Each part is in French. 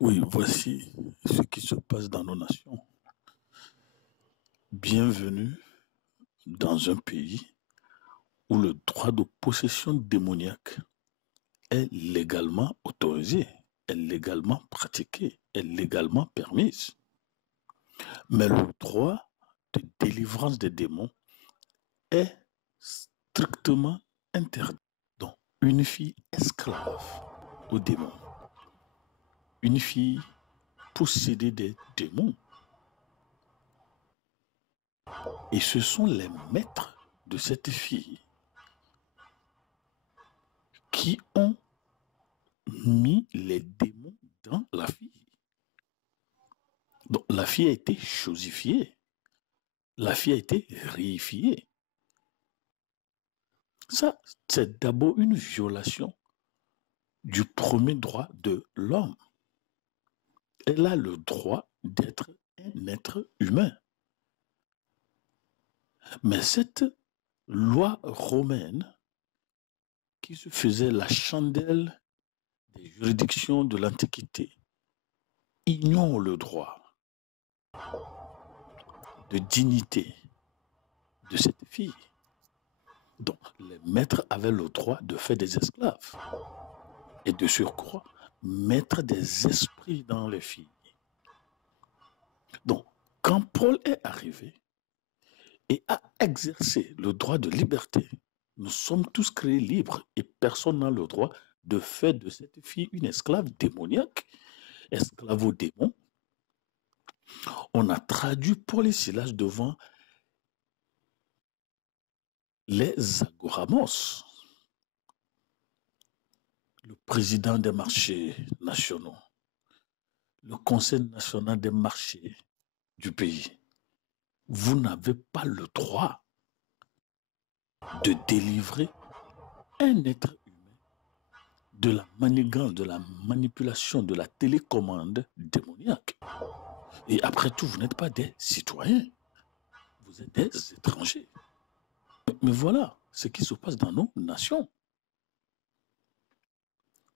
Oui, voici ce qui se passe dans nos nations. Bienvenue dans un pays où le droit de possession démoniaque est légalement autorisé, est légalement pratiqué, est légalement permise. Mais le droit de délivrance des démons est strictement interdit. Donc, une fille esclave aux démons, une fille possédée des démons, et ce sont les maîtres de cette fille qui ont mis les démons dans la fille. Donc la fille a été chosifiée, la fille a été réifiée. Ça, c'est d'abord une violation du premier droit de l'homme. Elle a le droit d'être un être humain. Mais cette loi romaine, qui se faisait la chandelle des juridictions de l'Antiquité, ignore le droit de dignité de cette fille. Donc, les maîtres avaient le droit de faire des esclaves et de surcroît mettre des esprits dans les filles. Donc, quand Paul est arrivé et a exercé le droit de liberté, nous sommes tous créés libres et personne n'a le droit de faire de cette fille une esclave démoniaque, esclave au démon. On a traduit Paul et Silas devant les agoramos, le président des marchés nationaux, le conseil national des marchés du pays. Vous n'avez pas le droit de délivrer un être humain de la manigance, de la manipulation, de la télécommande démoniaque. Et après tout, vous n'êtes pas des citoyens, vous êtes des étrangers. Mais voilà ce qui se passe dans nos nations,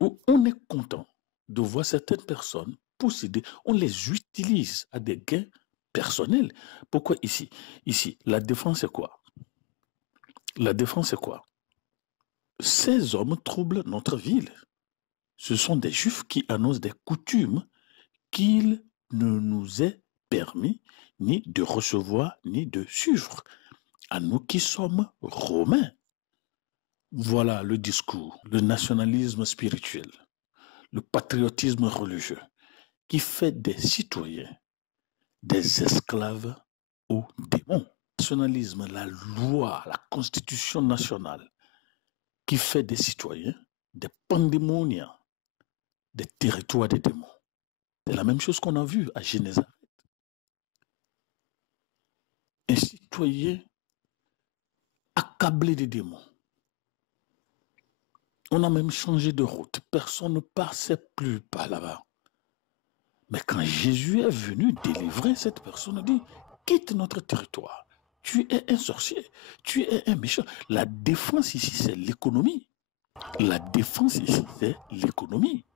où on est content de voir certaines personnes posséder, on les utilise à des gains personnels. Pourquoi ici? Ici, la défense c'est quoi? La défense c'est quoi? Ces hommes troublent notre ville. Ce sont des juifs qui annoncent des coutumes qu'il ne nous est permis ni de recevoir ni de suivre, à nous qui sommes romains. Voilà le discours, le nationalisme spirituel, le patriotisme religieux, qui fait des citoyens des esclaves aux démons. Le nationalisme, la loi, la constitution nationale, qui fait des citoyens des pandémoniens, des territoires des démons. C'est la même chose qu'on a vu à Genèse. Un citoyen accablé des démons. On a même changé de route. Personne ne passait plus par là-bas. Mais quand Jésus est venu délivrer cette personne, il dit, quitte notre territoire. Tu es un sorcier. Tu es un méchant. La défense ici, c'est l'économie. La défense ici, c'est l'économie.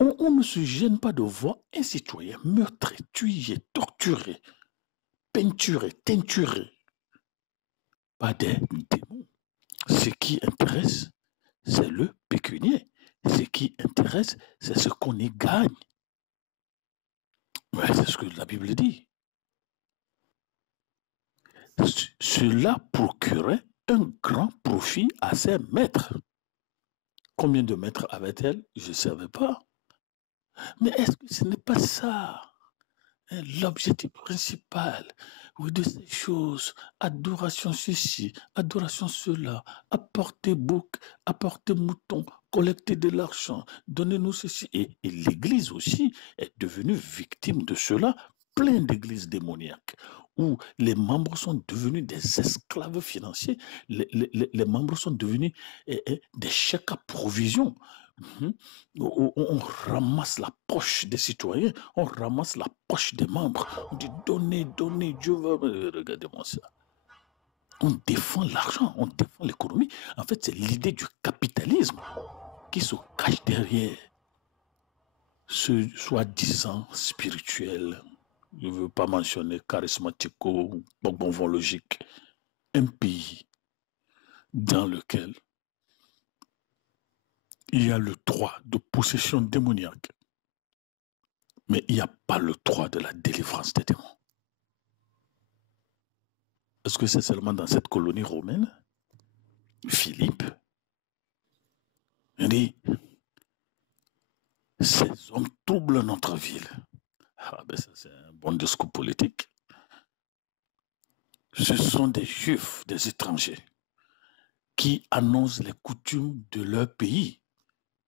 On ne se gêne pas de voir un citoyen meurtri, tué, torturé, peinturé, teinturé par des démons. Ce qui intéresse, c'est le pécunier. Ce qui intéresse, c'est ce qu'on y gagne. Ouais, c'est ce que la Bible dit. Cela procurait un grand profit à ses maîtres. Combien de maîtres avait-elle? Je ne savais pas. Mais est-ce que ce n'est pas ça l'objectif principal, oui, de ces choses? Adoration ceci, adoration cela, apporter bouc, apporter mouton, collecter de l'argent, donnez-nous ceci. Et l'Église aussi est devenue victime de cela, plein d'églises démoniaques, où les membres sont devenus des esclaves financiers, les membres sont devenus des chèques à provision. On ramasse la poche des citoyens, on ramasse la poche des membres. On dit donnez, donnez, Dieu va. Regardez-moi ça. On défend l'argent, on défend l'économie. En fait, c'est l'idée du capitalisme. qui se cache derrière ce soi-disant spirituel, je ne veux pas mentionner charismatico, bonbon logique, un pays dans lequel il y a le droit de possession démoniaque, mais il n'y a pas le droit de la délivrance des démons. Est-ce que c'est seulement dans cette colonie romaine? Philippe, il dit, ces hommes troublent notre ville. Ah ben ça c'est un bon discours politique. Ce sont des juifs, des étrangers, qui annoncent les coutumes de leur pays.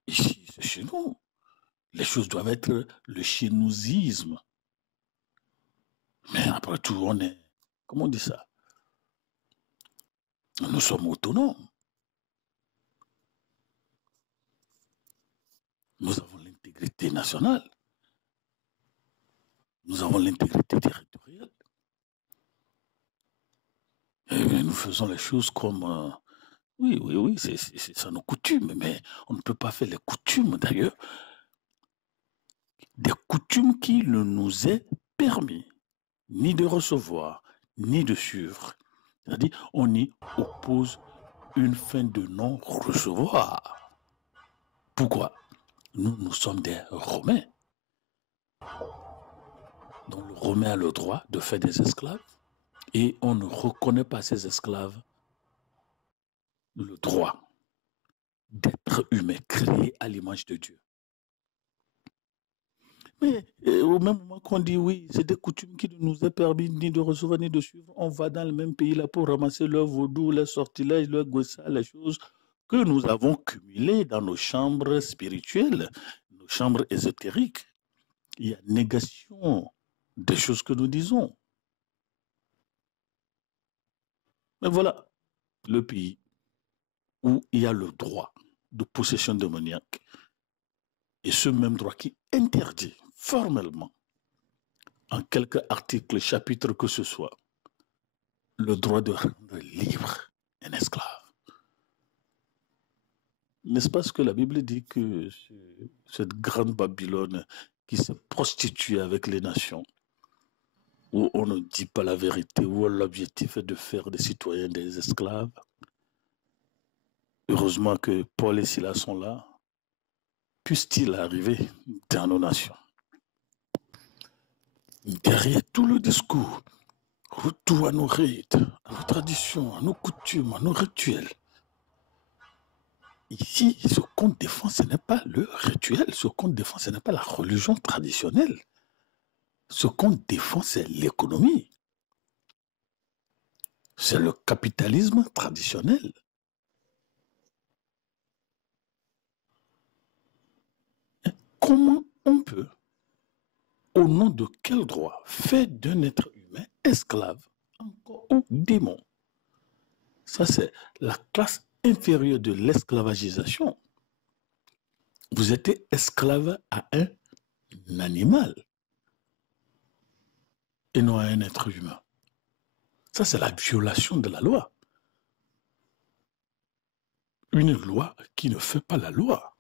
Ici, c'est chez nous. Les choses doivent être le chénousisme. Mais après tout, on est, comment on dit ça? Nous sommes autonomes. Nous avons l'intégrité nationale. Nous avons l'intégrité territoriale. Et nous faisons les choses comme... oui, c'est ça nos coutumes, mais on ne peut pas faire les coutumes d'ailleurs. Des coutumes qui ne nous est permis ni de recevoir, ni de suivre. C'est-à-dire, on y oppose une fin de non-recevoir. Pourquoi? Nous sommes des Romains. Donc le Romain a le droit de faire des esclaves et on ne reconnaît pas ces esclaves le droit d'être humains, créés à l'image de Dieu. Mais au même moment qu'on dit oui, c'est des coutumes qui ne nous est permis ni de recevoir ni de suivre, on va dans le même pays là pour ramasser leur vaudou, leur sortilège, leur gossa, les choses que nous avons cumulées dans nos chambres spirituelles, nos chambres ésotériques. Il y a négation des choses que nous disons. Mais voilà le pays où il y a le droit de possession démoniaque et ce même droit qui interdit formellement en quelques articles, chapitres que ce soit, le droit de rendre libre un esclave. N'est-ce pas ce que la Bible dit que cette grande Babylone qui se prostitue avec les nations, où on ne dit pas la vérité, où l'objectif est de faire des citoyens des esclaves? Heureusement que Paul et Silas sont là. Puisse-t-il arriver dans nos nations? Derrière tout le discours, retour à nos rites, à nos traditions, à nos coutumes, à nos rituels. Ici, ce qu'on défend, ce n'est pas le rituel, ce qu'on défend, ce n'est pas la religion traditionnelle. Ce qu'on défend, c'est l'économie. C'est le capitalisme traditionnel. Comment on peut, au nom de quel droit, faire d'un être humain esclave, encore au démon? Ça, c'est la classe inférieure de l'esclavagisation. Vous êtes esclave à un animal et non à un être humain. Ça, c'est la violation de la loi. Une loi qui ne fait pas la loi.